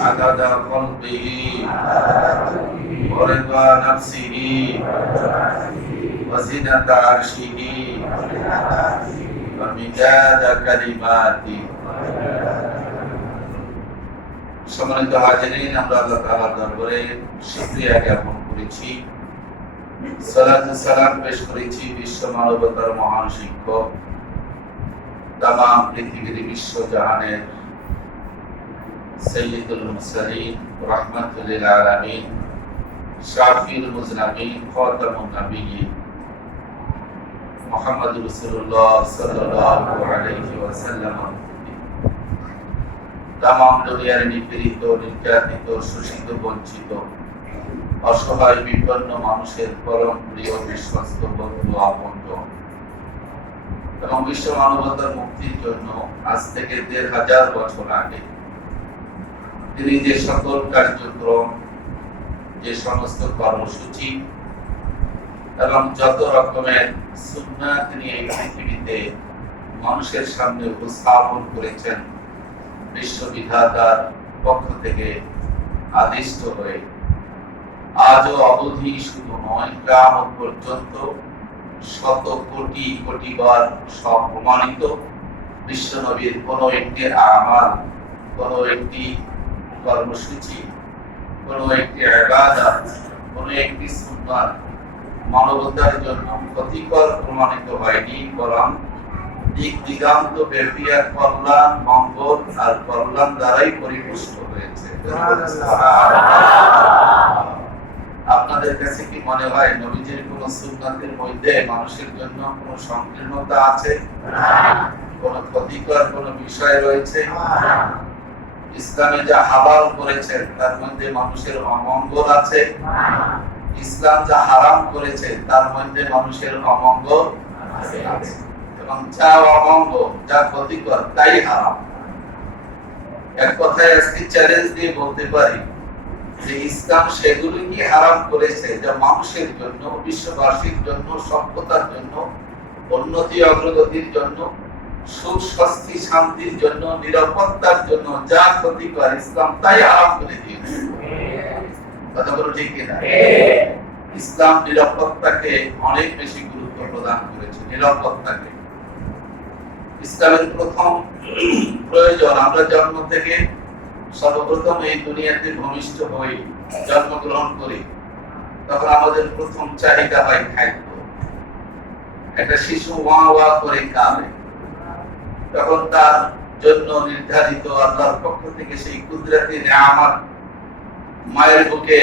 عدد خلقه ورضا نفسه وزنة عرشه ومداد كلماته সম্মানিত হাজিরিন, আমরা আল্লাহ তাআলার দরবারে শুকরিয়া জ্ঞাপন করেছি, সালাত ও সালাম পেশ করেছি বিশ্ব মানবতার মহান শিক্ষক, তামাম পৃথিবীর বিশ্ব জাহানের সাইয়্যিদুল মুরসালিন রাহমাতুল লিল আলামিন শাফিউল মুজনাবিন খাতামুন নবিয়্যিন মুহাম্মদুর রাসূলুল্লাহ সাল্লাল্লাহু আলাইহি ওয়াসাল্লাম তামাম দুনিয়ার নিপীড়িত, নির্যাতিত, শোষিত, বঞ্চিত, অসহায়, বিপন্ন মানুষের পরম প্রিয়, বিশ্বস্ত বন্ধু, আপনজন এবং বিশ্ব মানবতার মুক্তির জন্য আজ থেকে ১৫০০ বছর আগে তিনি যে সকল কার্যক্রম, যে সমস্ত কর্মসূচি এবং যত রকমের সুন্নাহ তিনি এই পৃথিবীতে মানুষের সামনে উপস্থাপন করেছেন, বিশ্ববিধাতার পক্ষ থেকে আদিষ্ট হয়ে আজও অবধি শুধু নয়, কিয়ামত পর্যন্ত শত কোটি কোটি বার সব প্রমাণিত বিশ্ব নবীর কোন একটি আমাল, কোন একটি কর্মসূচি, কোন একটি ইবাদত, কোন একটি সুন্নাত মানবতার জন্য ক্ষতিকর প্রমাণিত হয়নি, বরং দিক দিগান্ত ব্যাপী এক কল্যাণ, মঙ্গল আর কল্যাণ দ্বারাই পরিপুষ্ট হয়েছে। আপনাদের কাছে কি মনে হয় নবীজির কোন সুন্নাতের মধ্যে মানুষের জন্য কোন সংকীর্ণতা আছে? কোন ক্ষতিকর কোন বিষয় রয়েছে? ইসলামে যা হালাল করেছেন তার মধ্যে মানুষের অমঙ্গল আছে? ইসলাম যা হারাম করেছে তার মধ্যে মানুষের অমঙ্গল আছে, এবং যা অমঙ্গল, যা ক্ষতিকর, তাই হারাম। এক কথায় আজকে চ্যালেঞ্জ দিয়ে বলতে পারি যে ইসলাম সেগুলো কি হারাম করেছে যা মানুষের জন্য, বিশ্ববাসীর জন্য, সভ্যতার জন্য, উন্নতি অগ্রগতির জন্য, সুখ স্বস্তি শান্তির জন্য, নিরাপত্তার জন্য যা ক্ষতিকর, ইসলাম তাই হারাম করে দিয়েছে। কথা বলো ঠিক কিনা? ইসলাম নিরাপত্তাকে অনেক বেশি গুরুত্ব প্রদান করেছে। নিরাপত্তাকে ইসলামের প্রথম প্রয়োজন, আমরা জন্ম থেকে সর্বপ্রথম এই দুনিয়াতে ভূমিষ্ঠ হই, জন্মগ্রহণ করি, তখন আমাদের প্রথম চাহিদা হয় খাদ্য। একটা শিশু ওয়া ওয়া করে কাঁদে, তখন তার জন্য নির্ধারিত আল্লাহর পক্ষ থেকে সেই কুদরতি নিয়ামত মায়ের বুকে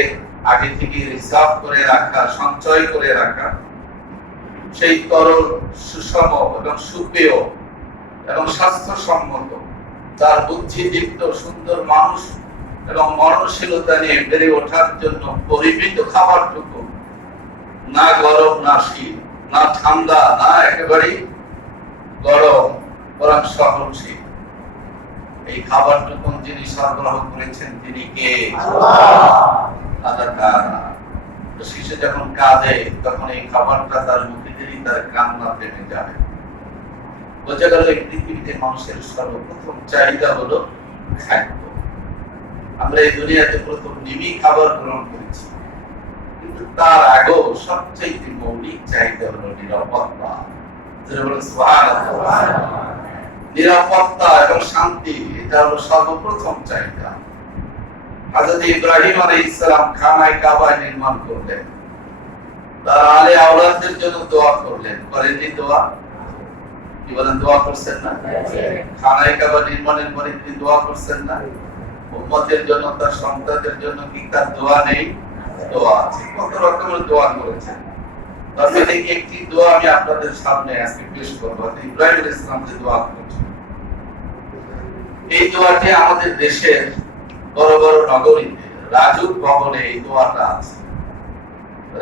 আগে থেকে রিজার্ভ করে রাখা, সঞ্চয় করে রাখা, সেই তরল, সুষম এবং সুপেয় এবং স্বাস্থ্যসম্মত, তার বুদ্ধিদীপ্ত সুন্দর মানুষ এবং মরণশীলতা নিয়ে বেড়ে ওঠার জন্য পরিমিত খাবারটুকু, না গরম, না শীত, না ঠান্ডা, না একেবারেই গরম, বরং সহনশীল, এই খাবারটুকু যিনি সরবরাহ করেছেন তিনি কে? আল্লাহ। শিশু যখন কাঁদে তখন এই খাবারটা তার মুখে দিলেই তার কান্না থেমে যাবে। বোঝা গেল এই পৃথিবীতে মানুষের সর্বপ্রথম চাহিদা হলো খাদ্য। আমরা এই দুনিয়াতে প্রথম নিমি খাবার গ্রহণ করেছি, কিন্তু তার আগেও সবচেয়ে মৌলিক চাহিদা হলো নিরাপত্তা। নিরাপত্তা এবং শান্তি, এটা হলো সর্বপ্রথম চাহিদা। হযরত ইব্রাহিম আলাইহিস সালাম খানায়ে কাবা নির্মাণ করলেন, তার আলে আওলাদদের জন্য দোয়া করলেন। করেননি দোয়া? কি বলেন, দোয়া করছেন না? খানায়ে কাবা নির্মাণের পরে তিনি দোয়া করছেন না? উম্মতের জন্য, তার সন্তানদের জন্য কি তার দোয়া নেই? দোয়া আছে। কত রকমের দোয়া করেছেন। তার মধ্যে একটি দোয়া আমি আপনাদের সামনে আজকে পেশ করব। ইব্রাহিম আলাইহিস সালাম যে দোয়া করেছেন, এই দোয়াটি আমাদের দেশের বড় বড় নগরীতে রাজুক ভবনে এই দোয়াটা আছে।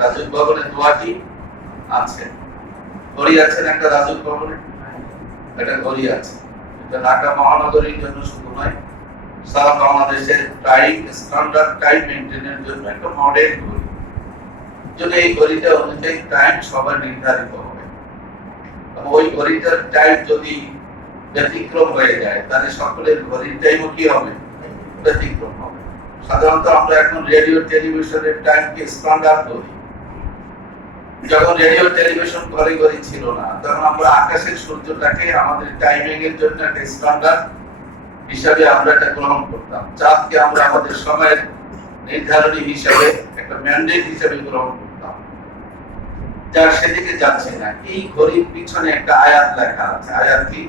রাজুক ভবনে দোয়াটি আছে। ঘড়ি আছেন একটা রাজুক ভবনে? একটা ঘড়ি আছে। এটা ঢাকা মহানগরীর জন্য শুধু নয়, সারা বাংলাদেশের টাইম, স্ট্যান্ডার্ড টাইম মেইনটেইনের জন্য একটা মডেল ঘড়ি। যদি এই ঘড়িটা অনুযায়ী টাইম সবার নির্ধারিত হবে, ওই ঘড়িটার টাইম যদি ব্যতিক্রম হয়ে যায়, তাহলে সকলের ঘড়ির টাইমও কি হবে? ব্যতিক্রম হবে। সাধারণত আমরা এখন রেডিও টেলিভিশনের টাইমকে স্ট্যান্ডার্ড করি। যখন রেডিও টেলিভিশন ঘরে ঘরে ছিল না, তখন আমরা আকাশের সূর্যটাকে আমাদের টাইমিং এর জন্য একটা স্ট্যান্ডার্ড হিসাবে আমরা এটা গ্রহণ করতাম। চাঁদকে আমরা আমাদের সময়ের নির্ধারণী হিসাবে একটা ম্যান্ডেট হিসাবে গ্রহণ করতাম। যার সেদিকে যাচ্ছে না। এই ঘড়ির পিছনে একটা আয়াত লেখা আছে। আয়াত কি?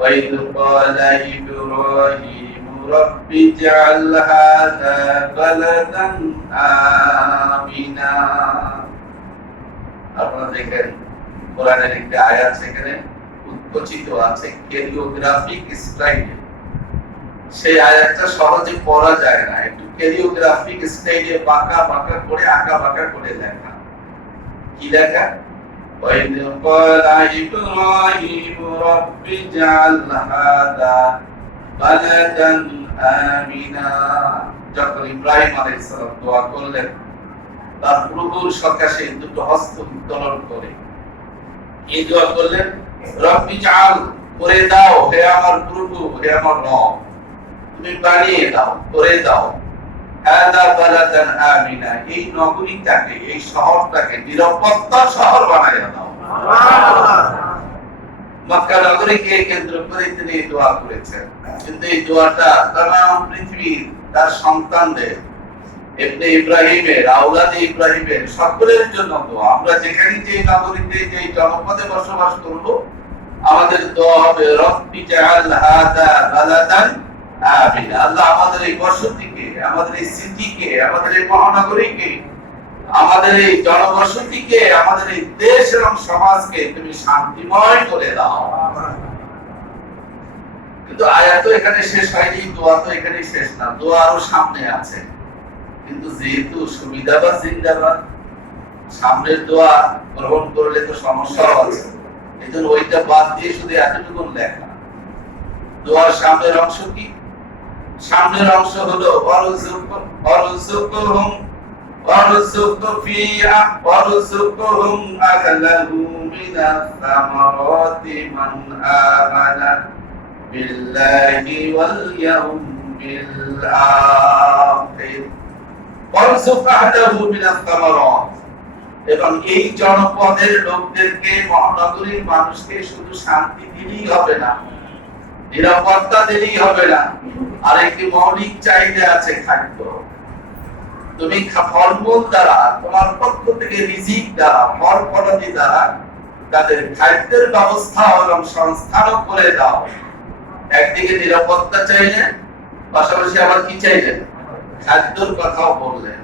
وَإِذْ قَالَ إِبْرَاهِيمُ رَبِّ اجْعَلْ هَذَا بَلَدًا آمِنًا। আপনারা দেখেন কোরআনের একটা আয়াত সেখানে উৎকোচিত আছে ক্যারিওগ্রাফিক স্টাইলে। সেই আয়াতটা সহজে পড়া যায় না, একটু ক্যারিওগ্রাফিক স্টাইলে বাঁকা বাঁকা করে আঁকা বাঁকা করে লেখা। কি লেখা? وَإِذْ قَالَ إِبْرَاهِيمُ رَبِّ اجْعَلْ هَذَا بَلَدًا آمِنًا। যখন ইব্রাহিম আলাইহিস সালাম দোয়া করলেন তার প্রভুর সকাশে দুটো হস্ত উত্তোলন করে এই দোয়া করলেন, রব্বি জাল, করে দাও হে আমার প্রভু, হে আমার রব, তুমি বানিয়ে দাও, করে দাও, হাদা বালাদান আমিনা, এই নগরীটাকে, এই শহরটাকে নিরাপত্তার শহর বানায় দাও। মক্কা নগরীকে কেন্দ্র করে তিনি এই দোয়া করেছেন। কিন্তু এই দোয়াটা তাম পৃথিবীর তার সন্তানদের, ইবনে ইব্রাহিমের, আওলাদে ইব্রাহিমের সকলের জন্য দোয়া। আমরা যেখানে যে নগরীতে যে জনপদে বসবাস করব, আমাদের দোয়া হবে রব্বি জাআল হাদা বালাদান আমিনা। আল্লাহ আমাদের এই বসতিকে, আমাদের এই সিটিকে, আমাদের এই মহানগরীকে, আমাদের এই জনবসতিকে, আমাদের এই দেশ এবং সমাজকে তুমি শান্তিময় করে দাও। কিন্তু আয়াত তো এখানে শেষ হয়নি, দোয়া তো এখানে শেষ না, দোয়া আরো সামনে আছে। কিন্তু যেহেতু সুবিধাবাদ জিন্দাবাদ, সামনের দোয়া গ্রহণ করলে তো সমস্যাও আছে, এই জন্য ওইটা বাদ দিয়ে শুধু এতটুকু লেখা। দোয়ার সামনের অংশ কি? সামনের অংশ হলো বিল্লাহি ওয়াল ইয়াউমিল আখির। এবং এই জনপদের লোকদেরকে, মহানগরীর মানুষকে শুধু শান্তি দিলেই হবে না, নিরাপত্তা দিলেই হবে না, আর একটি মৌলিক চাহিদা আছে, খাদ্য। তুমি ফলমূল দ্বারা, তোমার পক্ষ থেকে রিজিক দ্বারা, ফল ফলাদি দ্বারা তাদের খাদ্যের ব্যবস্থা এবং সংস্থানও করে দাও। একদিকে নিরাপত্তা চাইলেন, পাশাপাশি আবার কি চাইলেন? খাদ্যের কথাও বললেন।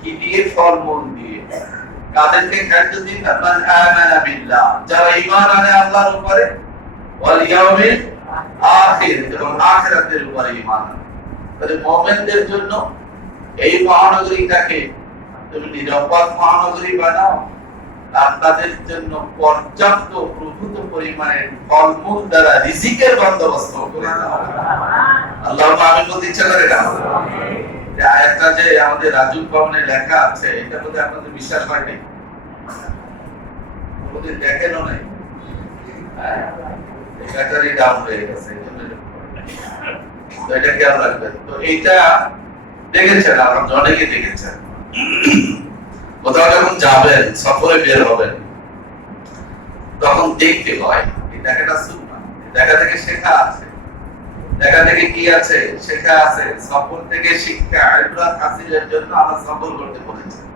কি দিয়ে? ফলমূল দিয়ে। কাদেরকে খাদ্য দিন? মান আমানা বিল্লাহ, যারা ঈমান আনে আল্লাহর উপরে, ওয়াল ইয়াউমিল আখির, এবং আখিরাতের উপরে ঈমান আনে। তাহলে মুমিনদের জন্য এই মহানগরীটাকে তুমি নিরাপদ মহানগরী বানাও, আর তাদের জন্য পর্যাপ্ত প্রভূত পরিমাণের ফলমূল দ্বারা রিজিকের বন্দোবস্ত করে দাও। আল্লাহুম্মা আমিন বলতে ইচ্ছা করে না? এই আয়াতটা যে আমাদের রাজুক ভবনে লেখা আছে, এটা বলতে আপনাদের বিশ্বাস হয় নাই? ওদের দেখেনও নাই? এই ব্যাটারি ডাউন হয়ে গেছে, তো এটা খেয়াল রাখবেন। তো এইটা দেখেছেন, আপনারা অনেকে দেখেছেন। কোথাও যখন যাবেন, সফরে বের হবেন, তখন দেখতে হয়। এই দেখাটা সুন্নাহ, দেখা থেকে শেখা আছে, দেখা থেকে কি আছে? শেখা আছে। সফর থেকে শিক্ষা, ইবরাত হাসিলের জন্য আল্লাহ সফর করতে বলেছেন।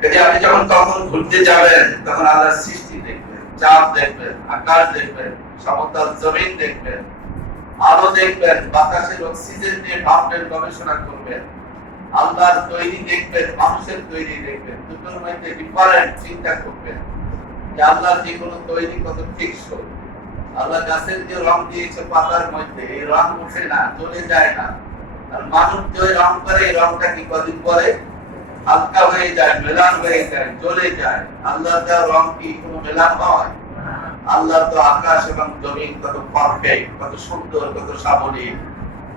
যদি আপনি যখন কখন ঘুরতে যাবেন, তখন আল্লাহর সৃষ্টি দেখবেন, চাঁদ দেখবেন, আকাশ দেখবেন, সমতল জমিন দেখবেন, আলো দেখবেন, বাতাসের অক্সিজেন নিয়ে ভাববেন, গবেষণা করবেন, আল্লাহর তৈরি দেখবেন, মানুষের তৈরি দেখবেন, দুটোর মধ্যে ডিফারেন্ট চিন্তা করবেন যে আল্লাহর যে কোনো তৈরি কত টেকসই। আল্লাহ গাছের যে রং দিয়েছে পাতার মধ্যে, এই রং উঠে না, চলে যায় না। আর মানুষ যে রং করে, এই রংটা কি কদিন পরে হালকা হয়ে যায়, মেলান হয়ে যায়, চলে যায়। আল্লাহর দেওয়া রং কি কোনো মেলান হয়? আল্লাহ তো আকাশ এবং জমিন কত পারফেক্ট, কত সুন্দর, কত সাবলীল,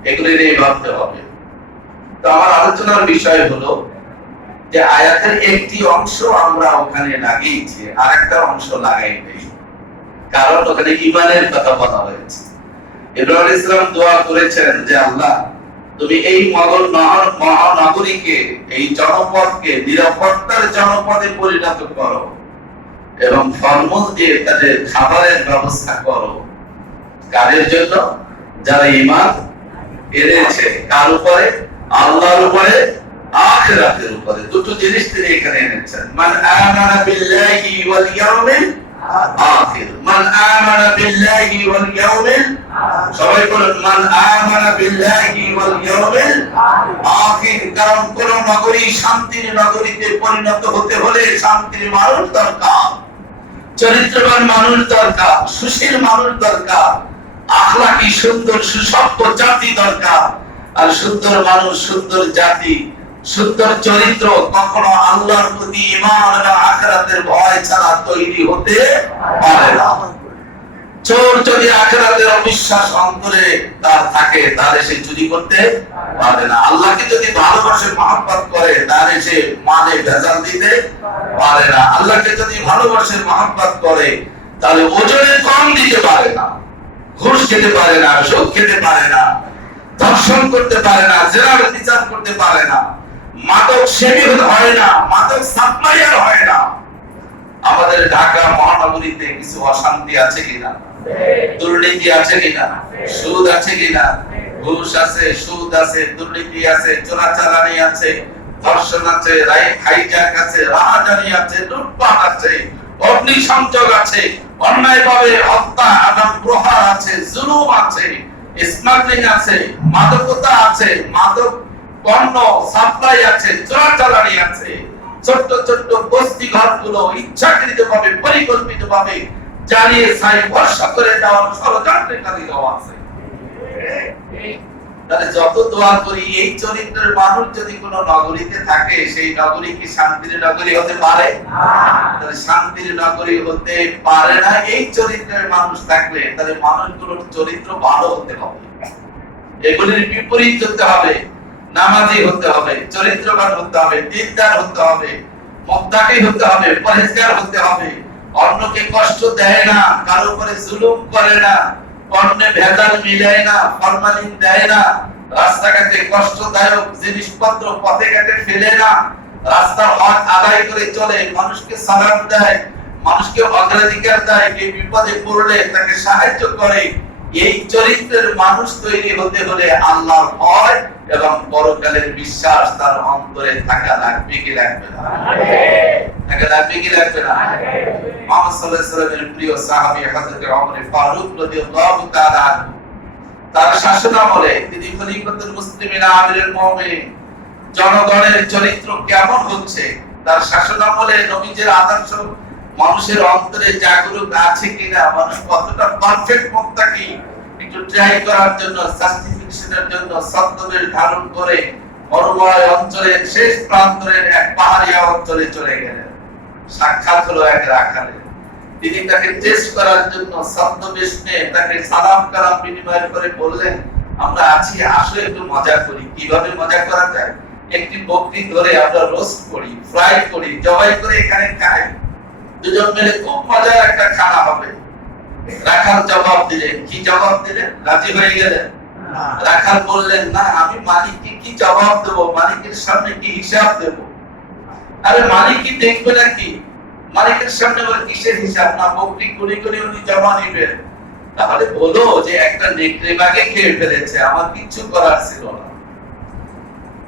এগুলো নিয়ে ভাবতে হবে। তো আমার আলোচনার বিষয় হলো যে আয়াতের একটি অংশ আমরা ওখানে লাগিয়েছি, আরেকটা অংশ লাগাই নেই। কারণ ওখানে ঈমানের কথা বলা হয়েছে। ইব্রাহিম আলাইহিস সালাম দোয়া করেছেন যে আল্লাহ তুমি এই মহানগরীকে, এই জনপদকে নিরাপত্তার জনপদে পরিণত করো এবং ফলমূল দিয়ে তাদের খাবারের ব্যবস্থা করো। কাদের জন্য? যারা ঈমান এনেছে। কার উপরে? আল্লাহর উপরে, আখিরাতের উপরে। দুটো জিনিস তিনি এখানে এনেছেন। মান আমানা বিল্লাহি ওয়াল ইয়াউমিল আখির। মান আমানা বিল্লাহি ওয়াল ইয়াউমিল, সবাই বলুন মান আমানা বিল্লাহি ওয়াল ইয়াউমিল আখির। কারণ কোন নগরী শান্তির নগরীতে পরিণত হতে হলে শান্তির মানুষ দরকার, চরিত্রবান মানুষ দরকার, সুশীল মানুষ দরকার, আখলাকি সুন্দর সুসভ্য জাতি দরকার। আর সুন্দর মানুষ, সুন্দর জাতি, সুন্দর চরিত্র কখনো আল্লাহর প্রতি ঈমান এবং আখিরাতের ভয় ছাড়া তৈরি হতে পারে না। চোর যদি আখিরাতের অবিশ্বাস অন্তরে তার থাকে তাহলে সে চুরি করতে পারে না। আল্লাহকে যদি ভালোবাসে, মহব্বত করে, তাহলে সে মানে ভেজাল দিতে পারে না। আল্লাহকে যদি ভালোবাসে, মহব্বত করে, তাহলে ওজনে কম দিতে পারে না, ঘুষ খেতে পারে না, সুদ খেতে পারে না, ধর্ষণ করতে পারে না, জেনার বিচার করতে পারে না, মাদক সেবী হয় না, মাদক সাপ্লাইয়ার হয় না। আমাদের ঢাকা মহানগরীতে কিছু অশান্তি আছে কিনা? দুর্নীতি আছে কিনা? সুদ আছে কিনা? ঘুষ আছে, সুদ আছে, দুর্নীতি আছে, চোরাচালানি আছে, ধর্ষণ আছে, হাইজ্যাক আছে, রাহাজানি আছে, লুটপাট আছে, অগ্নিসংযোগ আছে, অন্যায়ভাবে হত্যা এবং প্রহার আছে, জুলুম আছে, স্মাগলিং আছে, মাদকতা আছে, মাদক পণ্য সাপ্লাই আছে, চোরাচালানি আছে। ছোট্ট ছোট্ট বস্তি ঘরগুলো ইচ্ছাকৃতভাবে পরিকল্পিতভাবে জ্বালিয়ে ছাই বর্ষা করে দেওয়ার ষড়যন্ত্রকারীরাও আছে। তাহলে যত দোয়া করি, এই চরিত্রের মানুষ যদি কোনো নগরীতে থাকে, সেই নগরী কি শান্তির নগরী হতে পারে? তাহলে শান্তির নগরী হতে পারে না এই চরিত্রের মানুষ থাকলে। তাহলে মানুষগুলোর চরিত্র ভালো হতে হবে, এগুলির বিপরীত হতে হবে। নামাজি হতে হবে, চরিত্রবান হতে হবে, দিনদার হতে হবে, মুত্তাকি হতে হবে, পরহেজগার হতে হবে, অন্যকে কষ্ট দেয় না, কারো উপরে জুলুম করে না, পণ্যে ভেজাল মিলায় না, ফরমালিন দেয় না, রাস্তাঘাটে কষ্টদায়ক জিনিসপত্র পথে ঘাটে ফেলে না, রাস্তার হক আদায় করে চলে, মানুষকে সালাম দেয়, মানুষকে অগ্রাধিকার দেয়, কে বিপদে পড়লে তাকে সাহায্য করে। এই চরিত্রের মানুষ তৈরি হতে হলে আল্লাহর ভয় এবং পরকালের বিশ্বাস তার অন্তরে থাকা লাগবে কি লাগবে না? থাকা লাগবে কি লাগবে না? মুহাম্মদ সাল্লাল্লাহু আলাইহি ওয়াসাল্লামের প্রিয় সাহাবী হযরত ওমর ফারুক রাদিয়াল্লাহু তাআলা আনহু, তার শাসনামলে তিনি খলিফাতুল মুসলিমিন আমিরুল মুমিনিন, জনগণের চরিত্র কেমন হচ্ছে, তার শাসনামলে নবীজির আদর্শ মানুষের অন্তরে জাগরুক আছে কিনা, মানুষ কতটা পারফেক্ট মুত্তাকি, একটু ট্রাই করার জন্য, সার্টিফিকেশনের জন্য ছদ্মবেশ ধারণ করে মরুময় অঞ্চলের শেষ প্রান্তরের এক পাহাড়িয়া অঞ্চলে চলে গেলেন। সাক্ষাৎ হলো এক রাখালে। তিনি তাকে টেস্ট করার জন্য ছদ্মবেশ নিয়ে তাকে সালাম কালাম বিনিময় করে বললেন, আমরা আছি, আসলে একটু মজা করি। কিভাবে মজা করা যায়? একটি বকরি ধরে আমরা রোস্ট করি, ফ্রাই করি, জবাই করে এখানে খাই, দুজন মিলে খুব মজার একটা খানা হবে। রাখাল জবাব দিলেন। কি জবাব দিলেন? রাজি হয়ে গেলেন? রাখাল বললেন, না, আমি মালিককে কি জবাব দেব, মালিকের সামনে কি হিসাব দেব? আরে মালিক কি দেখবে নাকি? মালিকের সামনে বলে কিসের হিসাব? না, বকরি গুলি করে উনি জমা নেবেন। তাহলে বলো যে একটা নেকড়ে বাগে খেয়ে ফেলেছে, আমার কিচ্ছু করার ছিল না।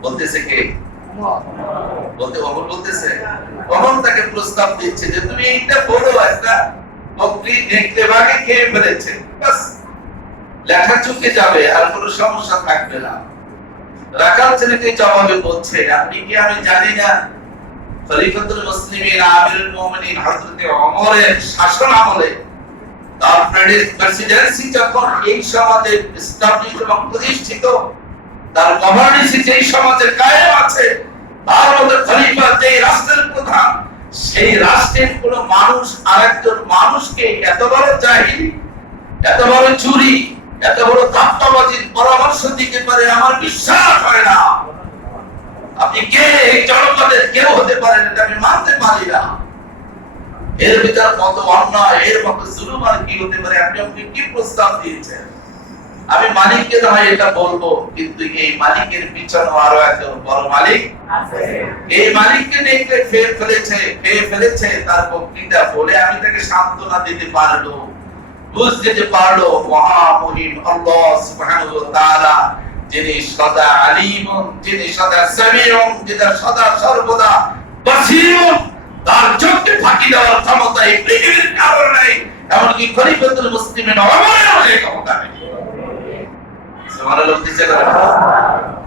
বলতেছে কে? বলতে ওমর বলতেছে। ওমর তাকে প্রস্তাব দিচ্ছে যে তুমি এইটা বলো, একটা বকরি নেকড়ে বাগে খেয়ে ফেলেছে, বাস লেখা চুকে যাবে, আর কোনো সমস্যা থাকবে না। রাখাল ছেলেকে জবাবে বলছে, আপনি কি আমি জানি না খলিফাতুল মুসলিমিন আমিরুল মুমিনিন হযরত ওমরের শাসন আমলে, তার প্রেসিডেন্সি যখন এই সমাজে এস্টাবলিশ এবং প্রতিষ্ঠিত, তার গভর্নেন্সি যেই সমাজে কায়েম আছে, তার মধ্যে খলিফা যেই রাষ্ট্রের প্রধান, সেই রাষ্ট্রের কোন মানুষ আরেকজন মানুষকে এত বড় জাহিল, এত বড় চুরি, এত বড় ধাপ্পাবাজির পরামর্শ দিতে পারে, আমার বিশ্বাস হয় না। আপনি কে? এই জনপদের কেউ হতে পারেন, এটা আমি মানতে পারি না। এর ভিতর কত অন্যায়, এর মতো জুলুম আর কি হতে পারে? আপনি কি প্রস্তাব দিয়েছেন? আমি মালিককে না হয় এটা বলবো, কিন্তু এই মালিকের পিছনে আরো একজন বড় মালিক আছে। এই মালিককে দেখলে খেয়ে ফেলেছে তার বক্তৃতা বলে আমি তাকে সান্ত্বনা দিতে পারলো, বুঝ দিতে পারলো মহামহিম আল্লাহ সুবহানাহু ওয়া তাআলা, যিনি সদা আলিম, যিনি সদা সামিউন, যিনি সদা সর্বদা বাসীর, তার চোখে ফাঁকি দেওয়ার ক্ষমতা এই পৃথিবীর কারণ নাই, এমনকি খলিফাতুল মুসলিমিন ওমরের এই ক্ষমতা নেই। সুবহানাল্লাহ দিতে পারে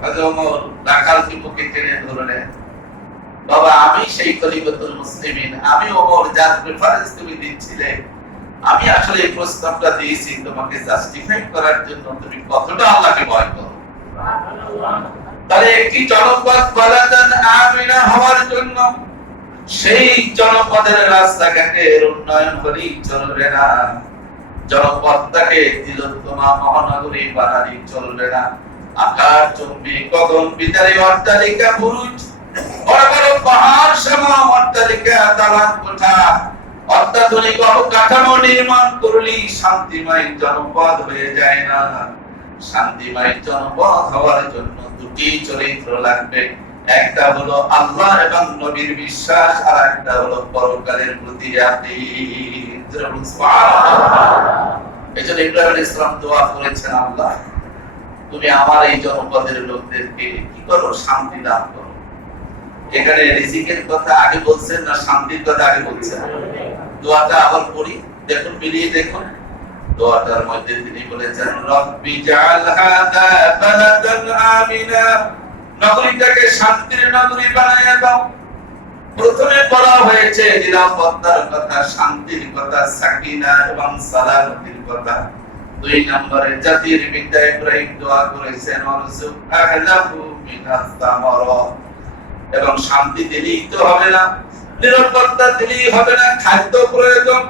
হযরত ওমর রাখালকে বুকে টেনে ধরলেন, বাবা আমি সেই খলিফাতুল মুসলিমিন, আমি ওমর, যার প্রেফারেন্স তুমি দিচ্ছিলে, আমি আসলে এই প্রস্তাবটা দিয়েছি তোমাকে জাস্টিফাই করার জন্য, তুমি কতটা আল্লাহকে ভয় করো। তাহলে একটি জনপদ বালাদান আমিনা হওয়ার জন্য সেই জনপদের রাস্তাঘাটের উন্নয়ন হলেই চলবে না, জনপদটাকে তিলোত্তমা মহানগরী বানালি চলবে না। আকাশ চুম্বি গগন বিতারী অট্টালিকা, বুরুজ, বড় বড় পাহাড় সম অট্টালিকা, দালান কোঠা, অত্যাধুনিক অবকাঠামো নির্মাণ করলেই শান্তিময় জনপদ হয়ে যায় না। শান্তিময় জনপদ হওয়ার জন্য দুটি চরিত্র লাগবে, একটা হলো আল্লাহ এবং নবীর বিশ্বাস, আর একটা হলো পরকালের প্রতি ইয়াকিন। এজন্য ইব্রাহিম আলাইহিস সালাম দোয়া করেছেন, আল্লাহ তুমি আমার এই জনপদের লোকদেরকে কি করো, শান্তি দান করো। এখানে রিজিকের কথা আগে বলছেন না শান্তির কথা আগে বলছেন? দোয়াটা আবার পড়ি, দেখুন মিলিয়ে দেখুন। দোয়াটার মধ্যে তিনি বলেছেন, রব্বি জাআল হাযা বালাদান আমিনা, নগরীটাকে শান্তির নগরী বানায়া দাও। প্রথমে বলা হয়েছে নিরাপত্তার কথা, শান্তির কথা, সাকিনা এবং সালামতির কথা। দুই নম্বরে জাতির পিতা ইব্রাহিম দোয়া করেছেন, ওয়ারযুক আহলাহু মিনাস সামারাত, এবং শান্তি দিলেই তো হবে না, নিরাপত্তা দিলেই হবে না, খাদ্য প্রয়োজন।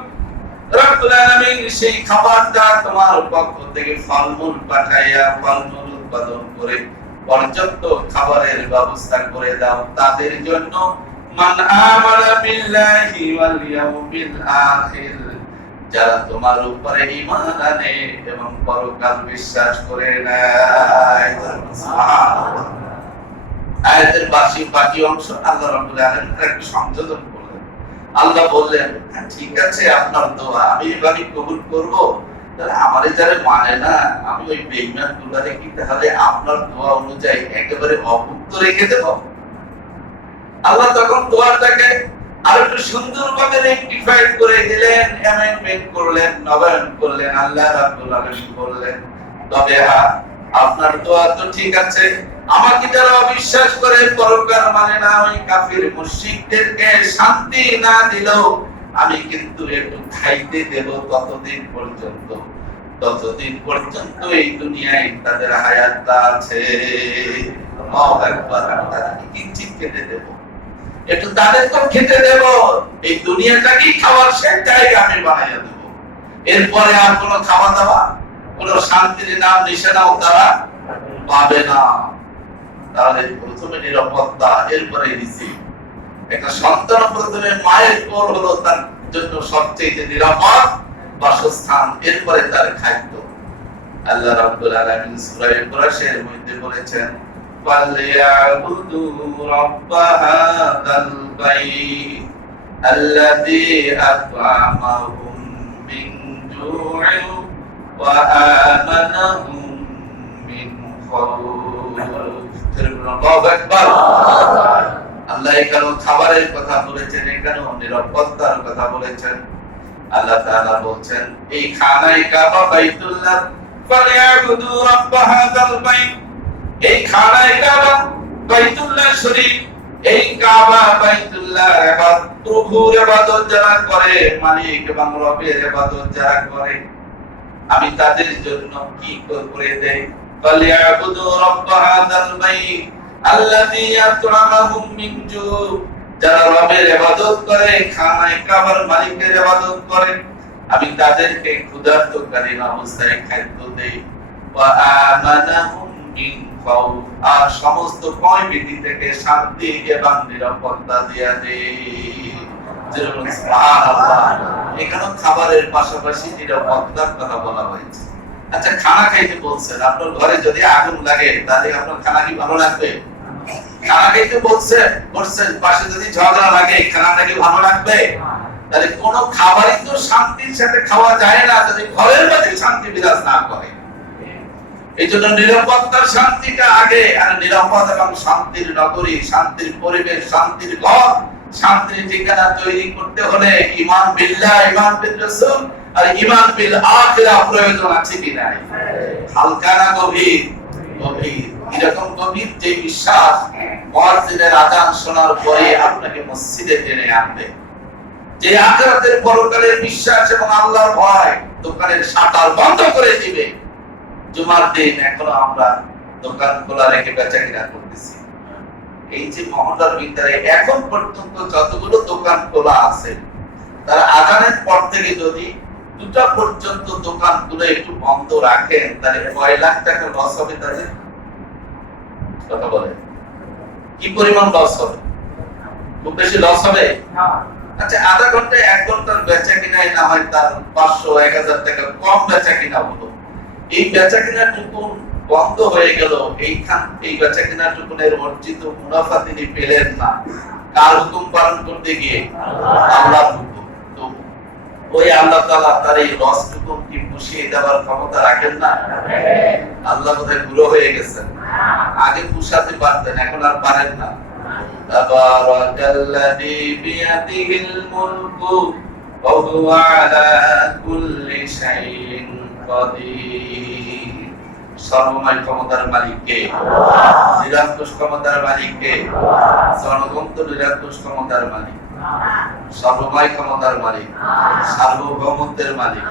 রব্বুল আলামিন সেই খাবারটা তোমার পক্ষ থেকে ফলমূল পাঠাইয়া ফলমূল উৎপাদন করে পর্যাপ্ত খাবারের ব্যবস্থা করে দাও তাদের জন্য। মান আমানা বিল্লাহি ওয়াল ইয়াউমিল আখির, যারা তোমার উপরে ঈমান আনে এবং পরকাল বিশ্বাস করে নেয়। সুবহানাল্লাহ। আয়াতের বাকি অংশ আল্লাহ রাব্বুল আলামিন একটু সংযোজন করলেন। আল্লাহ বললেন, ঠিক আছে আপনার দোয়া আমি এভাবে কবুল করব, তাহলে আমারে যারা মানে না আমি ওই বেঈমান গুলারে কি তাহলে আপনার দোয়া অনুযায়ী একেবারে অভুক্ত রেখে দেব? আল্লাহ তখন দোয়াটাকে আর একটু সুন্দরভাবে রেকটিফাইড করে দিলেন, অ্যামেন্ডমেন্ট করলেন, নবায়ন করলেন। আল্লাহ রাব্বুল আলামিন বললেন, তবে আপনার দোয়া তো ঠিক আছে, আমাকে যারা অবিশ্বাস করে পরকাল মানে না ওই কাফির মুশরিকদেরকে শান্তি না দিলেও আমি কিন্তু একটু খাইতে দেব ততদিন পর্যন্ত এই দুনিয়ায় তাদের হায়াতটা আছে। আল্লাহু আকবার। তাদেরকে কিঞ্চিত খেতে দেব, একটু তাদের তো খেতে দেব, এই দুনিয়াটাকেই খাওয়ার শেষ জায়গা আমি বানাইয়া দেব। এরপরে আর কোনো খাওয়া দাওয়া, কোনো শান্তির নাম নিশানাও তারা পাবে না। তাহলে প্রথমে নিরাপত্তা, এরপরে রিজিক। একটা সন্তান প্রথমে মায়ের কোল হলো তার জন্য সবচেয়ে নিরাপদ বাসস্থান, এরপরে তার খাদ্য। আল্লাহ রাব্বুল আলামিন সূরা ইব্রাহিমের মধ্যে বলেছেন, ফালইয়াবুদু রাব্ব হাযাল বাইত আল্লাযী আত'আমাহুম মিন জু'in ওয়া আমানাহুম মিন খাউফ। আল্লাহু আকবার। আল্লাহ এখানে খাবারের কথা বলেছেন, এখানে নিরাপত্তার কথা বলেছেন। আল্লাহ তাআলা বলছেন, এই খানায়ে কাবা বাইতুল্লাহ ফালইয়াবুদু রাব্ব হাযাল বাইত, এই খানায়ে কাবা বাইতুল্লাহ শরীফ, এই কাবা বাইতুল্লাহ ইবাদত, প্রভুর ইবাদত যারা করে, মালিক এবং রবের ইবাদত যারা করে, আমি তাদের জন্য কি করে দেই? ফালইয়াবুদু রাব্ব হাযাল বাইত আল্লাযী আত'আমাহুম মিন জু', যারা রবের ইবাদত করে, খানায়ে কাবার মালিকের ইবাদত করে, আমি তাদেরকে ক্ষুধার্তকালীন অবস্থায় খাদ্য দেই। ওয়া আমানাহুম মিন খাউফ, আর সমস্ত ভয় ভীতি থেকে শান্তি এবং নিরাপত্তা দিয়া দেই। যেরকম সুবহানাল্লাহ। এখানে খাবারের পাশাপাশি নিরাপত্তার কথা বলা হয়েছে। আচ্ছা, খানা খাইতে বলছেন, আপনার ঘরে যদি আগুন লাগে তাহলে আপনার খানা কি ভালো লাগবে? খানা খাইতে বলছেন, পাশে যদি ঝগড়া লাগে খানাটা কি ভালো লাগবে? তাহলে কোন খাবারই তো শান্তির সাথে খাওয়া যায় না যদি ঘরের মধ্যে শান্তি বিরাজ না করে। এই জন্য নিরাপত্তার শান্তিটা আগে, আর নিরাপদ এবং শান্তির নগরী, শান্তির পরিবেশ, শান্তির ঘর, শান্তির ঠিকানা তৈরি করতে হলে ঈমান বিল্লাহ, ঈমান বিল রাসূল আর ঈমান বিল আখিরাহ প্রয়োজন আছে কি নাই? হালকা না গভীর? গভীর। এরকম গভীর যে বিশ্বাস মুয়াজ্জিনের আযান শোনার পরে আপনাকে মসজিদে টেনে আনবে, যে আখিরাতের পরকালের বিশ্বাস এবং আল্লাহর ভয় দোকানের শাটার বন্ধ করে দিবে। জুমার দিন এখনো আমরা দোকান খোলা রেখে বেচাকেনা করতেছি। এই যে মহল্লার ভিতরে এখন পর্যন্ত যতগুলো দোকান খোলা আছে, তারা আযানের পর থেকে যদি 2টা পর্যন্ত দোকানগুলো একটু বন্ধ রাখেন তাহলে কয় লাখ টাকা লস হবে তাদের? কথা বলে কি পরিমাণ লস হবে? খুব বেশি লস হবে? আচ্ছা, আধা ঘন্টায় 1 ঘন্টার বেচাকেনায় না হয় তার 500-1000 টাকা কম বেচাকেনা হলো। এই বেচাকেনাটুকু বন্ধ হয়ে গেল, এই বেচাকেনাটুকুনের অর্জিত মুনাফা তিনি পেলেন না। কার হুকুম পালন করতে গিয়ে? আল্লাহর হুকুম। তো ওই আল্লাহ তাআলা তার এই লসটুকু কি পুষিয়ে দেওয়ার ক্ষমতা রাখেন না? আল্লাহ বোধহয় বুড়ো হয়ে গেছেন, আগে পুষাতে পারতেন, এখন আর পারেন না। তাবারাকাল্লাযী বিয়াদিহিল মুলকু ওয়া হুয়া আলা কুল্লি শাইইন কাদির। সর্বময় ক্ষমতার মালিক কে? নিরঙ্কুশ ক্ষমতার মালিক কে? সর্বভৌম নিরঙ্কুশ ক্ষমতার মালিক, সর্বময় ক্ষমতার মালিক, সার্বভৌমত্বের মালিক।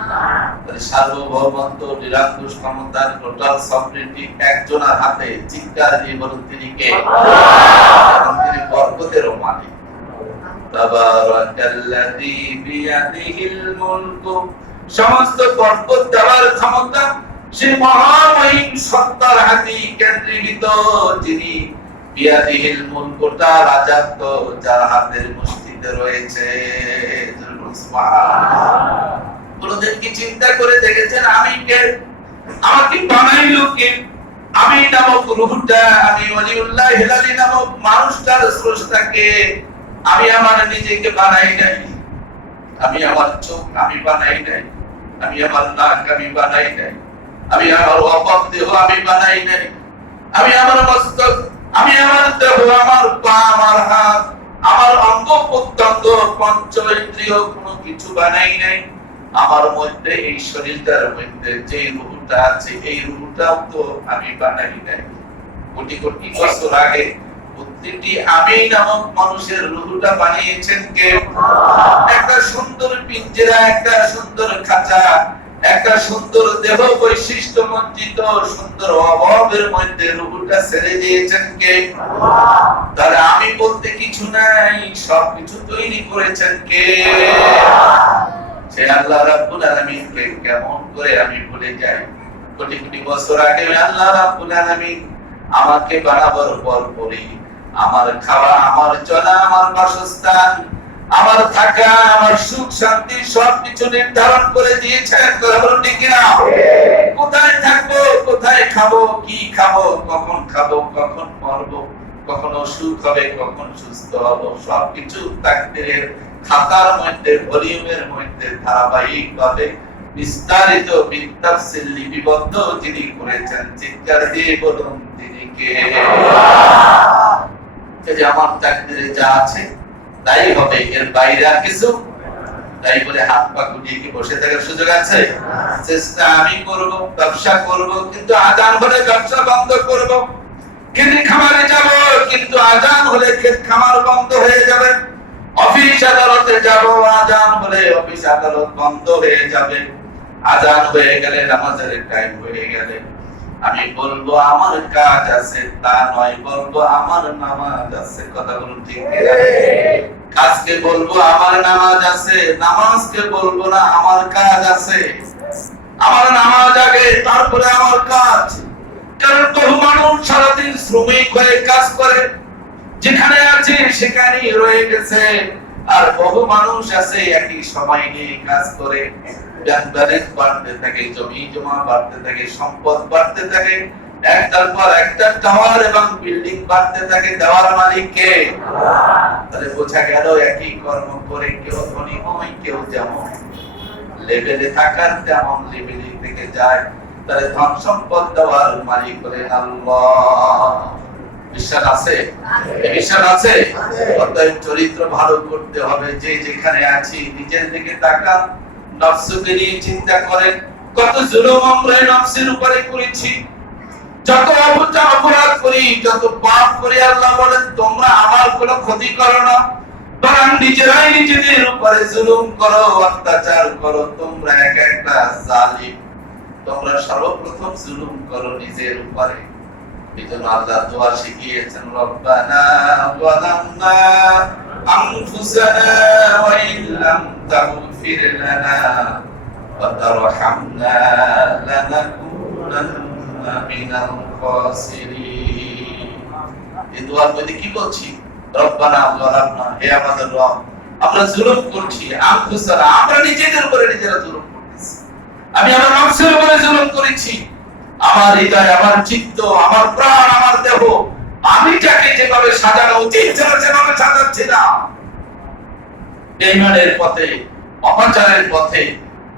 তাহলে সার্বভৌমত্ব, নিরঙ্কুশ ক্ষমতার টোটাল সফরিটি একজনের হাতে। চিৎকার দিয়ে বলুন তিনি কে? এবং তিনি বরকতেরও মালিক। তাবারাকাল্লাযী বিয়াদিহিল মুলকু, সমস্ত বরকত দেওয়ার ক্ষমতা সেই মহামহিম সত্তার হাতে কেন্দ্রীভূত, যিনি বিয়াদিহিল মুলকুটা রাজত্ব যার হাতের মুষ্টিতে রয়েছে। সুবহানাল্লাহ। কোনদিন কি চিন্তা করে দেখেছেন আমি কে? আমাকে বানাইলো কে? আমি নামক রূহটা, আমি ওলিউল্লাহ হিলালি নামক মানুষটার স্রষ্টাকে আমি আমার নিজেকে বানাই নাই। আমি আমার চোখ আমি বানাই নাই, আমি আমার নাক আমি বানাই নাই, আমি আমার অপর দেহ আমি বানাই নাই, আমি আমার মস্তক, আমি আমার দেহ, আমার পা, আমার হাত, আমার অঙ্গ প্রত্যঙ্গ, পঞ্চ ইন্দ্রিয় কোনো কিছু বানাই নাই। আমার মধ্যে এই শরীরটার মধ্যে যে রূহটা আছে, এই রূহটাও তো আমি বানাই নাই। কোটি কোটি বছর আগে প্রতিটি আমি নামক মানুষের রূহটা বানিয়েছেন কে? একটা সুন্দর পিঞ্জরা, একটা সুন্দর খাঁচা, একটা সুন্দর দেহ বৈশিষ্ট্য মণ্ডিত সুন্দর অভাবের মধ্যে রূহটা ছেড়ে দিয়েছেন কে? তাহলে আমি বলতে কিছু নাই, সবকিছু তৈরি করেছেন কে? সে আল্লাহ রাব্বুল আলামিনকে কেমন করে আমি ভুলে যাই? কোটি কোটি বছর আগে আল্লাহ রাব্বুল আলামিন আমাকে বানাবার পর পরে আমার খাওয়া, আমার চলা, আমার বাসস্থান, আমার থাকা, আমার সুখ শান্তি সবকিছু নির্ধারণ করে দিয়েছেন। ঠিক না? কোথায় থাকবো, কোথায় খাবো, কি খাবো, কখন খাবো, কখন মরবো, কখন অসুখ হবে, কখন সুস্থ হবো, সবকিছু তাকদীরের খাতার মধ্যে, ভলিউমের মধ্যে ধারাবাহিক ভাবে বিস্তারিত বিতাফসিল লিপিবদ্ধ যিনি করেছেন। চিৎকার দিয়ে বলুন তিনি কে? যে আমার তাকদীরে যা আছে তাই হবে, এর বাইরে আর কিছু তাই বলে হাত পা গুটিয়ে কি বসে থাকার সুযোগ আছে? চেষ্টা আমি করব, ব্যবসা করব, কিন্তু আযান হলে ব্যবসা বন্ধ করব। কিন্তু খামারে যাব, কিন্তু আযান হলে ক্ষেত খামার বন্ধ হয়ে যাবে। অফিস আদালতে যাব, আযান হলে অফিস আদালত বন্ধ হয়ে যাবে। আযান হয়ে গেলে নামাজের টাইম হয়ে গেলে আমি বলবো আমার কাজ আছে, তা নয়, বলবো আমার নামাজ আছে। কথা বলুন ঠিক কিনা? কাজকে বলবো আমার নামাজ আছে, নামাজকে বলবো না আমার কাজ আছে। আমার নামাজ আগে, তারপরে আমার কাজ। কারণ বহু মানুষ সারাদিন শ্রমিক হয়ে কাজ করে, যেখানে আছে সেখানেই রয়ে গেছে। আর বহু মানুষ আছে একই সময় নিয়ে কাজ করে, ব্যাংক ব্যালেন্স বাড়তে থাকে, জমি জমা বাড়তে থাকে, সম্পদ বাড়তে থাকে, একটার পর একটা টাওয়ার এবং বিল্ডিং বাড়তে থাকে। দেওয়ার মালিক কে? তাহলে বোঝা গেল একই কর্ম করে কেউ ধনী হয়, কেউ যেমন লেভেলে থাকার তেমন লেভেলে থেকে যায়। তাহলে ধন সম্পদ দেওয়ার মালিক হলেন আল্লাহ। বিশ্বাস আছে? বিশ্বাস আছে? অতএব চরিত্র ভালো করতে হবে। যে যেখানে আছি নিজের দিকে তাকান, নফসকে নিয়ে চিন্তা করেন। কত জুলুম আমরা নফসের উপরে করেছি, যত অপরাধ করি, যত পাপ করি, আল্লাহ বলেন তোমরা আমার কোনো ক্ষতি করো না, বরং নিজেরাই নিজেদের উপরে জুলুম করো, অত্যাচার করো। তোমরা এক একটা জালিম, তোমরা সর্বপ্রথম জুলুম করো নিজের উপরে। এজন্য আল্লাহ দোয়া শিখিয়েছেন, রব্বানা যালামনা আনফুসানা ওয়া ইল্লাম তাগফির লানা ওয়া তারহামনা লানাকুনান্না মিনাল খাসিরিন। এই দোয়ার মধ্যে কি বলছি? রব্বানা যালামনা, হে আমাদের রব, আমরা জুলুম করছি, আনফুসানা, আমরা নিজেদের উপরে নিজেরা জুলুম করতেছি। আমি আমার নফসের উপরে জুলুম করেছি। আমার হৃদয়, আমার চিত্ত, আমার প্রাণ, আমার দেহ, আমি যাকে যেভাবে সাজানো উচিত সেভাবে সাজাচ্ছি না। বেঈমানের পথে, অপচারের পথে,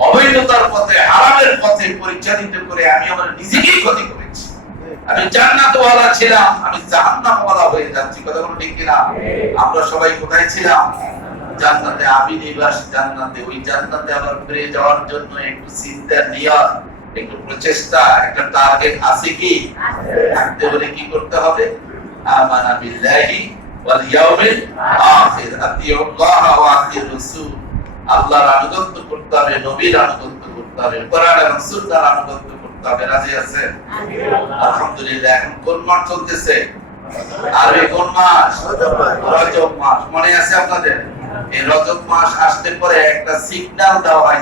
অবৈধতার পথে, হারামের পথে পরিচালিত করে আমি আমার নিজেকেই ক্ষতি করেছি। আমি জান্নাতওয়ালা ছিলাম, আমি জাহান্নামওয়ালা হয়ে যাচ্ছি। কথা বলো ঠিক কিনা? আমরা সবাই কোথায় ছিলাম? জান্নাতে। আমি নিবাস জান্নাতে। ওই জান্নাতে আবার ফিরে যাওয়ার জন্য একটু চিন্তা, নিয়ত, একটু প্রচেষ্টা, একটা টার্গেট আছে কি? থাকতে হলে কি করতে হবে? আমানা বিল্লাহি ওয়াল ইয়াউমিল আখির, আতিউল্লাহ ওয়া আতিউর রাসূল। আল্লাহর আনুগত্য করতে হবে, নবীর আনুগত্য করতে হবে, কোরআন এবং সুন্নাহর আনুগত্য করতে হবে। রাজি আছেন? আলহামদুলিল্লাহ। এখন কোন মাস চলতেছে? আরবি কোন মাস? রজব মাস। মনে আছে আপনাদের? এই রজব মাস আসতে পরে একটা সিগন্যাল দেওয়া হয়,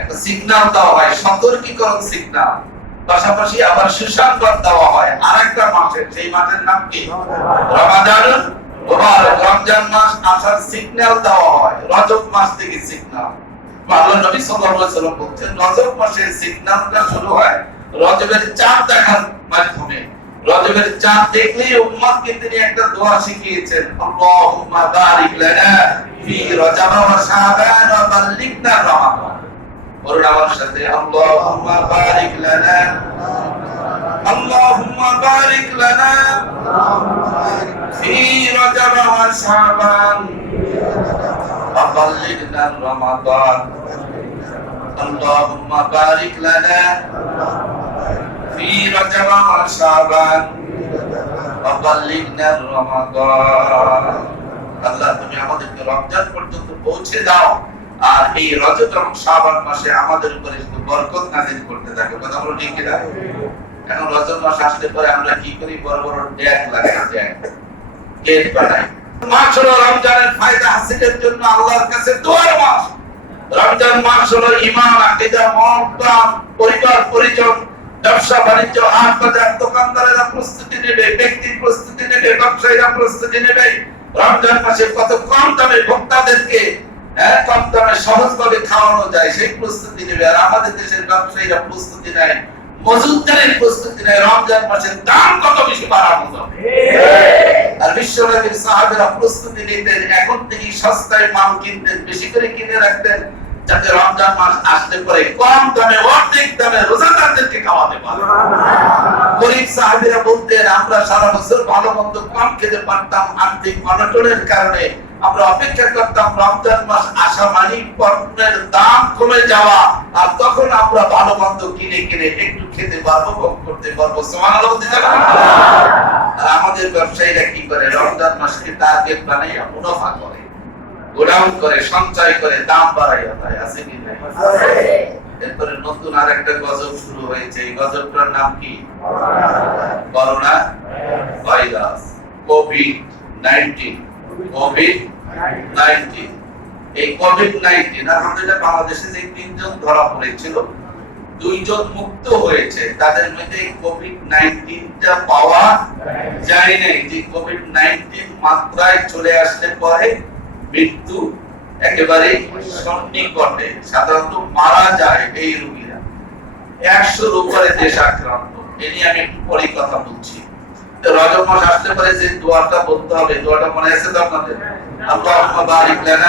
একটা সিগন্যাল দেওয়া হয়, সতর্কীকরণ সিগন্যাল। পাশাপাশি আবার সুসংবাদ দেওয়া হয় আরেকটা মাসের। সেই মাসের নাম কি? রমাদানুল মুবারক। রমজান মাস আসার সিগন্যাল দেওয়া হয় রজব মাস থেকে। সিগন্যাল আল্লাহ নবী সাল্লাল্লাহু আলাইহি ওয়াসাল্লাম বলছেন, রজব মাসের সিগন্যালটা শুরু হয় রজবের চাঁদ দেখার মাধ্যমে। রজবের চাঁদ দেখলেই উম্মতকে তিনি একটা দোয়া শিখিয়েছেন, আল্লাহুম্মা বারিক লানা ফি রজব ওয়া শাবান ওয়া বাল্লিগনা রমাদান। বলুন আমার সাথে, আল্লাহুম্মা বারিক লানা, আল্লাহুম্মা বারিক লানা ফি রজব ওয়া শাবান ওয়া বাল্লিগনা রমাদান। আল্লাহুম্মা বারিক লানা ফি রজব ওয়া শাবান ওয়া বাল্লিগনা রমাদান। আল্লাহ তুমি আমাদেরকে রমজান পর্যন্ত পৌঁছে দাও, আর এই রজব এবং শাবান মাসে আমাদের উপরে শুধু বরকত নাযিল করতে থাকো। কথা বলো ঠিক কি না? এখন রজব মাস আসলে পরে আমরা কি করি? বড় বড় ড্যাগ লাগাই, গেট বানাই। মাস হলো রমজানের ফায়দা হাসিলের জন্য আল্লাহর কাছে দোয়ার মাস। রমজান মাস হলো ঈমান, আকীদা, মহব্বত, পরিবার পরিজন, ব্যবসা বাণিজ্য, হাট বাজার, দোকানদারেরা প্রস্তুতি নেবে, ব্যক্তি প্রস্তুতি নেবে, ব্যবসায়ীরা প্রস্তুতি নেবে। রমজান মাসে কত কম দামে ভোক্তাদেরকে কম দামে সহজভাবে খাওয়ানো যায় সেই প্রস্তুতি নেবে। আর আমাদের দেশের ব্যবসায়ীরা প্রস্তুতি নেয়, মজুদদারের প্রস্তুতি নেয় রমজান মাসের দাম কত বেশি বাড়ানো যাবে। আর বিশ্বনবীর সাহাবীরা প্রস্তুতি নিতেন, এখন থেকে সস্তায় মাল কিনতেন, বেশি করে কিনে রাখতেন, যাতে রমজান মাস আসলে পরে কম দামে, অর্ধেক দামে রোজাদারদেরকে খাওয়াতে পারে। গরিব সাহাবীরা বলতেন, আমরা সারা বছর ভালো মন্দ কম খেতে পারতাম, আর্থিক অনটনের কারণে আমরা অপেক্ষা করতাম রমজান মাস আসা মানে পণ্যের দাম কমে যাওয়া, আর তখন আমরা ভালো মন্দ কিনে কিনে একটু খেতে পারবো, ভোগ করতে পারবো। সুবহানাল্লাহ। আর আমাদের ব্যবসায়ীরা কি করে? রমজান মাসকে টার্গেট বানাইয়া মুনাফা করে, গোডাউন করে, সঞ্চয় করে, দাম বাড়াইয়া দেয়। আছে কি নাই? এরপরে নতুন আরেকটা গজব শুরু হয়েছে। এই গজবটার নাম কি? Corona virus, COVID-19. কোভিড-19, এই কোভিড-19 আমাদের বাংলাদেশে যে 3 জন ধরা পড়েছিল, দুইজন মুক্ত হয়েছে, তাদের মধ্যে কোভিড-19টা পাওয়া যায় নাই। যে কোভিড-19 মাত্রায় চলে আসলে পরে মৃত্যু একেবারে সন্নিকটে, সাধারণত মারা যায় এই রোগীরা। 100-র উপরে দেশ আক্রান্ত। এ নিয়ে আমি একটু পরে কথা বলছি। রজব মাস আসলে পরে যে দোয়াটা বলতে হবে, দোয়াটা মনে আছে তো আপনাদের? আল্লাহুম্মা বারিক লানা